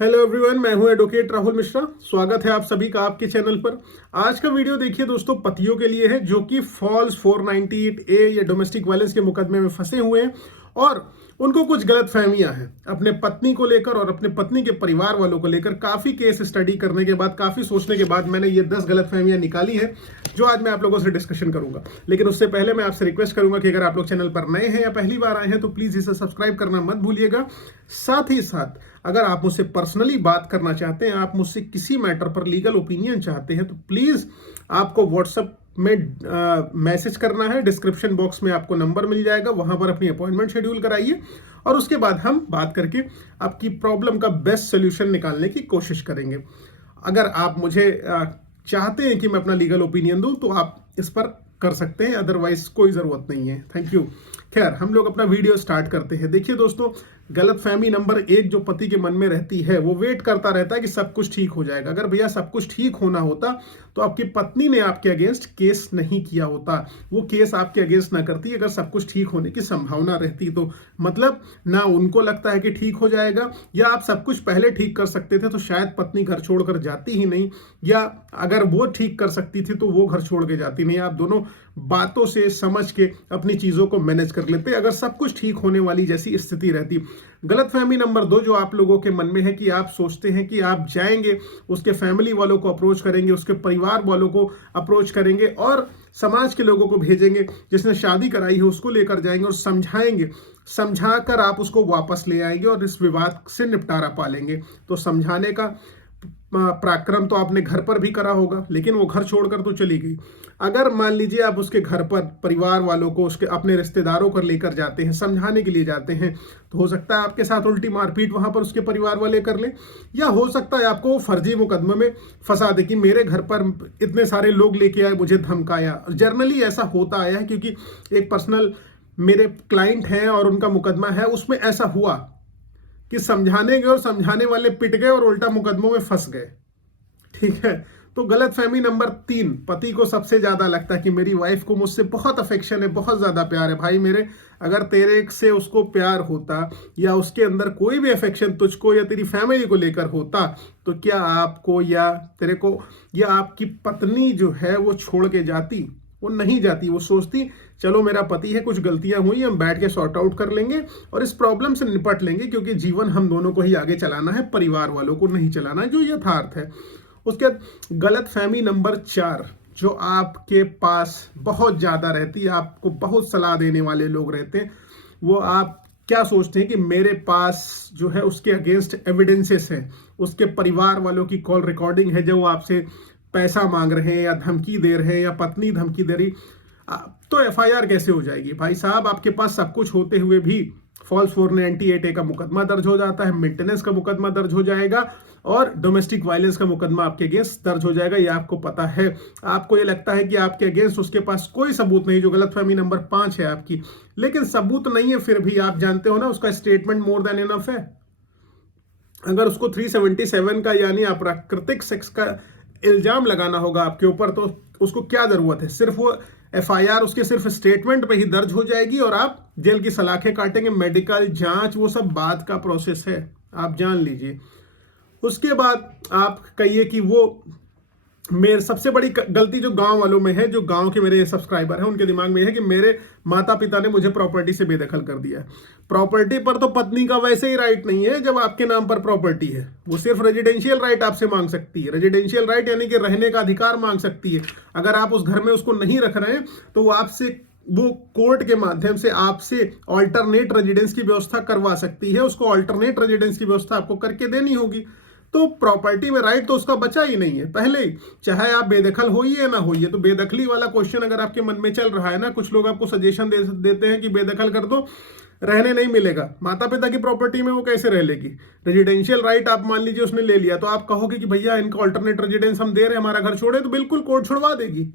Hello everyone, मैं हूं advocate Rahul Mishra. स्वागत है आप सभी का आपके चैनल पर। आज का वीडियो देखिए दोस्तों, पतियों के लिए है जो कि फॉल्स 498A या डोमेस्टिक वायलेंस के मुकदमे में फंसे हुए हैं और उनको कुछ गलत फहमियां हैं अपने पत्नी को लेकर और अपने पत्नी के परिवार वालों को लेकर। काफी केस स्टडी करने के बाद, काफी सोचने के बाद मैंने ये 10 गलत फहमियां निकाली हैं जो आज मैं आप लोगों से डिस्कशन करूंगा। लेकिन उससे पहले मैं आपसे रिक्वेस्ट करूंगा कि अगर आप लोग चैनल पर नए हैं या पहली बार आए हैं तो प्लीज इसे सब्सक्राइब करना मत भूलिएगा। साथ ही साथ अगर आप मुझसे पर्सनली बात करना चाहते हैं, आप मुझसे किसी मैटर पर लीगल ओपिनियन चाहते हैं, तो प्लीज आपको व्हाट्सएप में मैसेज करना है। डिस्क्रिप्शन बॉक्स में आपको नंबर मिल जाएगा, वहां पर अपनी अपॉइंटमेंट शेड्यूल कराइए और उसके बाद हम बात करके आपकी प्रॉब्लम का बेस्ट सोल्यूशन निकालने की कोशिश करेंगे। अगर आप मुझे चाहते हैं कि मैं अपना लीगल ओपिनियन दूं तो आप इस पर कर सकते हैं, अदरवाइज कोई ज़रूरत नहीं है। Thank you. खैर, हम लोग अपना वीडियो स्टार्ट करते हैं। देखिए दोस्तों, गलतफहमी नंबर 1 जो पति के मन में रहती है, वो वेट करता रहता है कि सब कुछ ठीक हो जाएगा। अगर भैया सब कुछ ठीक होना होता तो आपकी पत्नी ने आपके अगेंस्ट केस नहीं किया होता, वो केस आपके अगेंस्ट ना करती अगर सब कुछ ठीक होने की संभावना रहती तो। मतलब ना उनको लगता है कि ठीक हो जाएगा, या आप सब कुछ पहले ठीक कर सकते थे तो शायद पत्नी घर छोड़कर जाती ही नहीं, या अगर वो ठीक कर सकती थी तो वो घर छोड़ के जाती नहीं। आप दोनों बातों से समझ के अपनी चीजों को मैनेज कर लेते अगर सब कुछ ठीक होने वाली जैसी स्थिति रहती। गलतफहमी नंबर 2 जो आप लोगों के मन में है कि आप सोचते हैं कि आप जाएंगे, उसके फैमिली वालों को अप्रोच करेंगे, उसके परिवार वालों को अप्रोच करेंगे और समाज के लोगों को भेजेंगे, जिसने शादी कराई है उसको लेकर जाएंगे और समझाएंगे, समझाकर आप उसको वापस ले आएंगे और इस विवाद से निपटारा पालेंगे। तो समझाने का पराक्रम तो आपने घर पर भी करा होगा, लेकिन वो घर छोड़कर तो चली गई। अगर मान लीजिए आप उसके घर पर परिवार वालों को, उसके अपने रिश्तेदारों को लेकर जाते हैं, समझाने के लिए जाते हैं, तो हो सकता है आपके साथ उल्टी मारपीट वहां पर उसके परिवार वाले कर लें, या हो सकता है आपको फर्जी मुकदमे में फंसा दे कि मेरे घर पर इतने सारे लोग लेके आए, मुझे धमकाया। जर्नली ऐसा होता आया है, क्योंकि एक पर्सनल मेरे क्लाइंट हैं और उनका मुकदमा है, उसमें ऐसा हुआ कि समझाने गए और समझाने वाले पिट गए और उल्टा मुकदमों में फंस गए। ठीक है, तो गलतफहमी नंबर 3, पति को सबसे ज्यादा लगता है कि मेरी वाइफ को मुझसे बहुत अफेक्शन है, बहुत ज्यादा प्यार है। भाई मेरे, अगर तेरे से उसको प्यार होता या उसके अंदर कोई भी अफेक्शन तुझको या तेरी फैमिली को लेकर होता तो क्या आपको या तेरे को या आपकी पत्नी जो है वो छोड़ के जाती? वो नहीं जाती। वो सोचती चलो मेरा पति है, कुछ गलतियां हुई, हम बैठ के सॉर्ट आउट कर लेंगे और इस प्रॉब्लम से निपट लेंगे, क्योंकि जीवन हम दोनों को ही आगे चलाना है, परिवार वालों को नहीं चलाना है, जो यथार्थ है। उसके बाद गलतफहमी नंबर 4 जो आपके पास बहुत ज्यादा रहती है, आपको बहुत सलाह देने वाले लोग रहते हैं, वो आप क्या सोचते हैं कि मेरे पास जो है उसके अगेंस्ट एविडेंसेस है, उसके परिवार वालों की कॉल रिकॉर्डिंग है, जो वो आपसे पैसा मांग रहे हैं या धमकी दे रहे हैं या पत्नी धमकी दे रही, तो एफआईआर कैसे हो जाएगी? भाई साहब, आपके पास सब कुछ होते हुए भी फॉल्स 498A का मुकदमा दर्ज हो जाता है, मेंटेनेंस का मुकदमा दर्ज हो जाएगा और डोमेस्टिक वायलेंस का मुकदमा आपके अगेंस्ट दर्ज हो जाएगा। ये आपको पता है। आपको ये लगता है कि आपके अगेंस्ट उसके पास कोई सबूत नहीं, जो गलतफहमी नंबर 5 है आपकी। लेकिन सबूत नहीं है फिर भी आप जानते हो ना, उसका स्टेटमेंट मोर देन इनफ है। अगर उसको 377 का यानी अप्राकृतिक सेक्स का इल्जाम लगाना होगा आपके ऊपर, तो उसको क्या जरूरत है? सिर्फ वो एफआईआर उसके सिर्फ स्टेटमेंट पे ही दर्ज हो जाएगी और आप जेल की सलाखें काटेंगे। मेडिकल जांच वो सब बाद का प्रोसेस है, आप जान लीजिए। उसके बाद आप कहिए कि वो मेरे सबसे बड़ी गलती जो गांव वालों में है, जो गांव के मेरे सब्सक्राइबर हैं, उनके दिमाग में है कि मेरे माता पिता ने मुझे प्रॉपर्टी से बेदखल कर दिया है। प्रॉपर्टी पर तो पत्नी का वैसे ही राइट नहीं है जब आपके नाम पर प्रॉपर्टी है। वो सिर्फ रेजिडेंशियल राइट आपसे मांग सकती है। रेजिडेंशियल राइट यानी कि रहने का अधिकार मांग सकती है। अगर आप उस घर में उसको नहीं रख रहे हैं तो वो आपसे, वो कोर्ट के माध्यम से आपसे ऑल्टरनेट रेजिडेंस की व्यवस्था करवा सकती है। उसको ऑल्टरनेट रेजिडेंस की व्यवस्था आपको करके देनी होगी। तो प्रॉपर्टी में राइट तो उसका बचा ही नहीं है पहले ही, चाहे आप बेदखल होइए या ना होइए। तो बेदखली वाला क्वेश्चन अगर आपके मन में चल रहा है ना, कुछ लोग आपको सजेशन देते हैं कि बेदखल कर दो, रहने नहीं मिलेगा। माता पिता की प्रॉपर्टी में वो कैसे रह लेगी? रेजिडेंशियल राइट आप मान लीजिए उसने ले लिया, तो आप कहोगे कि भैया इनका ऑल्टरनेट रेजिडेंस हम दे रहे हैं, हमारा घर छोड़े, तो बिल्कुल कोर्ट छुड़वा देगी।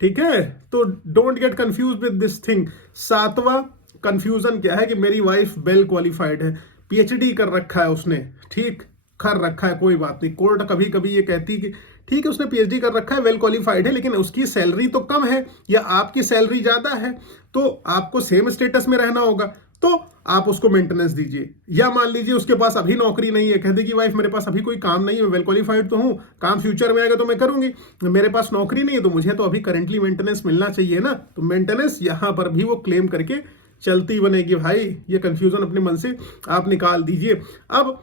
ठीक है, तो don't get confuse with this thing. 7वां कंफ्यूजन क्या है कि मेरी वाइफ वेल क्वालिफाइड है, पीएचडी कर रखा है उसने, ठीक कर रखा है, कोई बात नहीं। कोर्ट कभी कभी ये कहती कि ठीक है उसने पीएचडी कर रखा है, वेल क्वालिफाइड है, लेकिन उसकी सैलरी तो कम है या आपकी सैलरी ज्यादा है, तो आपको सेम स्टेटस में रहना होगा। तो आप उसको मेंटेनेंस दीजिए। या मान लीजिए उसके पास अभी नौकरी नहीं है, कह देगी वाइफ मेरे पास अभी कोई काम नहीं है, मैं वेल क्वालिफाइड तो हूँ, काम फ्यूचर में आएगा तो मैं करूंगी, मेरे पास नौकरी नहीं है तो मुझे तो अभी करंटली मेंटेनेंस मिलना चाहिए ना, तो मेंटेनेंस यहां पर भी वो क्लेम करके चलती बनेगी। भाई ये कंफ्यूजन अपने मन से आप निकाल दीजिए। अब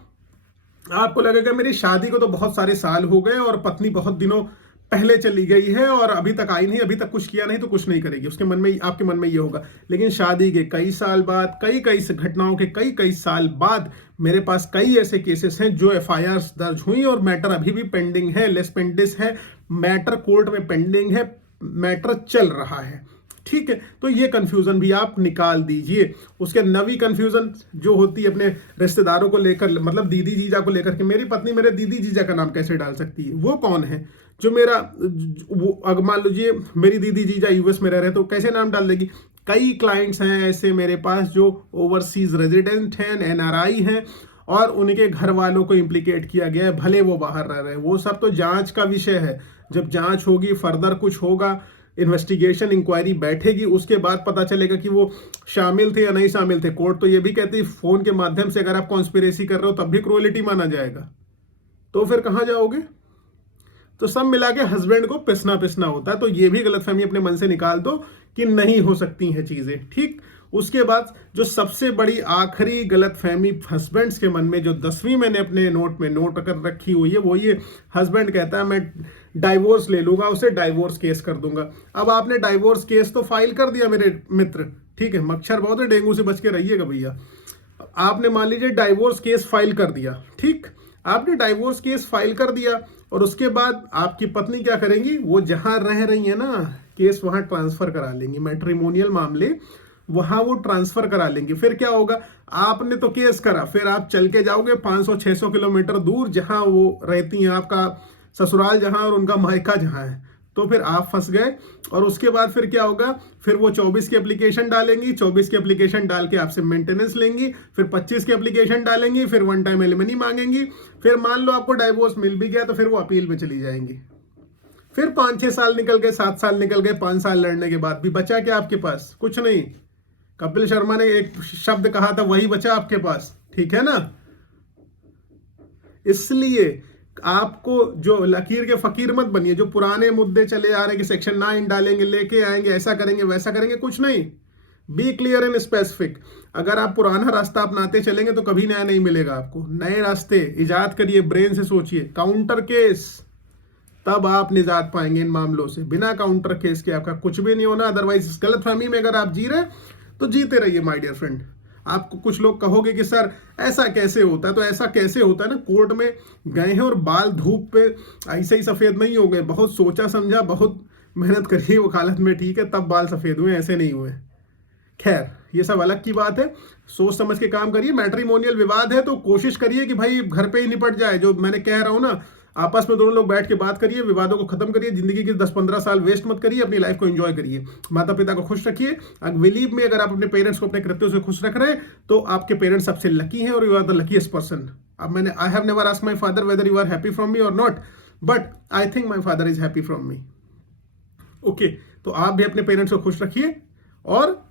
आपको लगेगा मेरी शादी को तो बहुत सारे साल हो गए और पत्नी बहुत दिनों पहले चली गई है और अभी तक आई नहीं, अभी तक कुछ किया नहीं तो कुछ नहीं करेगी, उसके मन में, आपके मन में ये होगा। लेकिन शादी के कई साल बाद, कई कई घटनाओं के कई कई साल बाद मेरे पास कई ऐसे केसेस हैं जो एफआईआर दर्ज हुई और मैटर अभी भी पेंडिंग है, लेस पेंडिस है, मैटर कोर्ट में पेंडिंग है, मैटर चल रहा है। ठीक है, तो ये कंफ्यूजन भी आप निकाल दीजिए। उसके नवी कंफ्यूजन जो होती है अपने रिश्तेदारों को लेकर, मतलब दीदी जीजा को लेकर के, मेरी पत्नी मेरे दीदी जीजा का नाम कैसे डाल सकती है, वो कौन है जो मेरा, वो अगर मान लीजिए मेरी दीदी जीजा यूएस में रह रहे तो कैसे नाम डाल देगी। कई क्लाइंट्स हैं ऐसे मेरे पास जो ओवरसीज रेजिडेंट हैं, एनआरआई हैं, और उनके घर वालों को इम्प्लीकेट किया गया है, भले वो बाहर रह रहे हैं। वो सब तो जांच का विषय है, जब जांच होगी, फर्दर कुछ होगा, इन्वेस्टिगेशन इंक्वायरी बैठेगी, उसके बाद पता चलेगा कि वो शामिल थे या नहीं शामिल थे। कोर्ट तो ये भी कहती है फोन के माध्यम से अगर आप कॉन्स्पिरेसी कर रहे हो तब भी क्रूएलिटी माना जाएगा, तो फिर कहां जाओगे। तो सब मिला के हस्बैंड को पिसना पिसना होता है। तो ये भी गलतफहमी अपने मन से निकाल दो कि नहीं हो सकती हैं चीजें। ठीक, उसके बाद जो सबसे बड़ी आखिरी गलतफहमी हस्बैंड्स के मन में, जो 10वीं मैंने अपने नोट में नोट कर रखी हुई है, वो ये, हस्बैंड कहता है मैं डाइवोर्स ले लूंगा, उसे डाइवोर्स केस कर दूंगा। अब आपने डाइवोर्स केस तो फाइल कर दिया मेरे मित्र, ठीक है, मच्छर बहुत है, डेंगू से बच के रहिएगा भैया। आपने मान लीजिए डाइवोर्स केस फाइल कर दिया, ठीक, आपने डाइवोर्स केस फाइल कर दिया और उसके बाद आपकी पत्नी क्या करेंगी, वो जहां रह रही है ना, केस वहां ट्रांसफर करा लेंगी, मैट्रिमोनियल मामले वहां वो ट्रांसफर करा लेंगे। फिर क्या होगा, आपने तो केस करा, फिर आप चल के जाओगे 500-600 किलोमीटर दूर जहां वो रहती हैं, आपका ससुराल जहां और उनका मायका जहां है, तो फिर आप फंस गए। और उसके बाद फिर क्या होगा, फिर वो 24 की एप्लीकेशन डालेंगी, 24 की एप्लीकेशन डाल के आपसे मेंटेनेंस लेंगी, फिर 25 की एप्लीकेशन डालेंगी, फिर वन टाइम एलिमनी मांगेंगी, फिर मान लो आपको डाइवोर्स मिल भी गया तो फिर वो अपील में चली जाएंगी। फिर 5-6 साल निकल गए, 7 साल निकल गए, 5 साल लड़ने के बाद भी बचा क्या आपके पास, कुछ नहीं। कपिल शर्मा ने एक शब्द कहा था, वही बचा आपके पास, ठीक है ना। इसलिए आपको जो लकीर के फकीर मत बनिए, जो पुराने मुद्दे चले आ रहे हैं कि सेक्शन 9 डालेंगे, लेके आएंगे, ऐसा करेंगे वैसा करेंगे, कुछ नहीं। Be clear and specific. अगर आप पुराना रास्ता अपनाते चलेंगे तो कभी नया नहीं मिलेगा आपको। नए रास्ते इजाद करिए, ब्रेन से सोचिए, काउंटर केस, तब आप निजात पाएंगे इन मामलों से। बिना काउंटर केस के आपका कुछ भी नहीं होना। अदरवाइज इस गलतफहमी में अगर आप जी रहे तो जीते रहिए माय डियर फ्रेंड। आपको कुछ लोग कहोगे कि सर ऐसा कैसे होता है, तो ऐसा कैसे होता है ना, कोर्ट में गए हैं और बाल धूप पे ऐसे ही सफेद नहीं हो गए, बहुत सोचा समझा, बहुत मेहनत करी वकालत में, ठीक है, तब बाल सफेद हुए, ऐसे नहीं हुए। खैर ये सब अलग की बात है, सोच समझ के काम करिए। मैट्रिमोनियल विवाद है तो कोशिश करिए कि भाई घर पे ही निपट जाए। जो मैंने कह रहा हूं ना, आपस में दोनों लोग बैठ के बात करिए, विवादों को खत्म करिए, जिंदगी के 10-15 साल वेस्ट मत करिए, अपनी लाइफ को एंजॉय करिए, माता पिता को खुश रखिए। बिलीव में, अगर आप अपने पेरेंट्स को अपने कृत्यों से खुश रख रहे हैं तो आपके पेरेंट्स सबसे लकी हैं और you are the luckiest person. अब I have never asked my father whether you are happy from me और not, but I think my father is happy from me. Okay, तो आप भी अपने पेरेंट्स को खुश रखिए और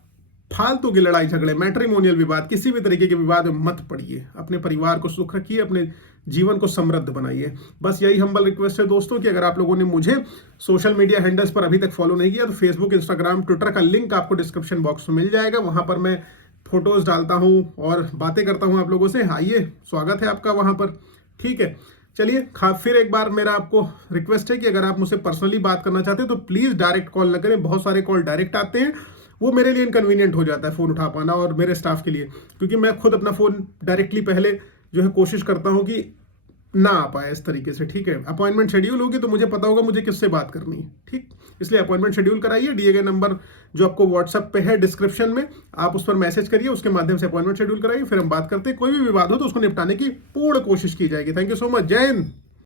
फालतू की लड़ाई झगड़े, मैट्रिमोनियल विवाद, किसी भी तरीके के विवाद में मत पड़िए। अपने परिवार को सुख रखिए, अपने जीवन को समृद्ध बनाइए। बस यही हम्बल रिक्वेस्ट है दोस्तों कि अगर आप लोगों ने मुझे सोशल मीडिया हैंडल्स पर अभी तक फॉलो नहीं किया तो फेसबुक, इंस्टाग्राम, ट्विटर का लिंक आपको डिस्क्रिप्शन बॉक्स में मिल जाएगा। वहां पर मैं फोटोज डालता हूं और बातें करता हूं आप लोगों से। आइए, स्वागत है आपका वहां पर, ठीक है। चलिए, फिर एक बार मेरा आपको रिक्वेस्ट है कि अगर आप मुझसे पर्सनली बात करना चाहते हैं तो प्लीज डायरेक्ट कॉल न करें। बहुत सारे कॉल डायरेक्ट आते हैं, वो मेरे लिए इनकन्वीनियंट हो जाता है फ़ोन उठा पाना, और मेरे स्टाफ के लिए, क्योंकि मैं खुद अपना फ़ोन डायरेक्टली पहले जो है कोशिश करता हूं कि ना आ पाए इस तरीके से, ठीक है। अपॉइंटमेंट शेड्यूल होगी तो मुझे पता होगा मुझे किससे बात करनी है, ठीक। इसलिए अपॉइंटमेंट शेड्यूल कराइए, दिए गए नंबर जो आपको व्हाट्सएप पे है डिस्क्रिप्शन में, आप उस पर मैसेज करिए, उसके माध्यम से अपॉइंटमेंट शेड्यूल कराइए, फिर हम बात करते हैं। कोई भी विवाद हो तो उसको निपटाने की पूर्ण कोशिश की जाएगी। थैंक यू सो मच, जय हिंद।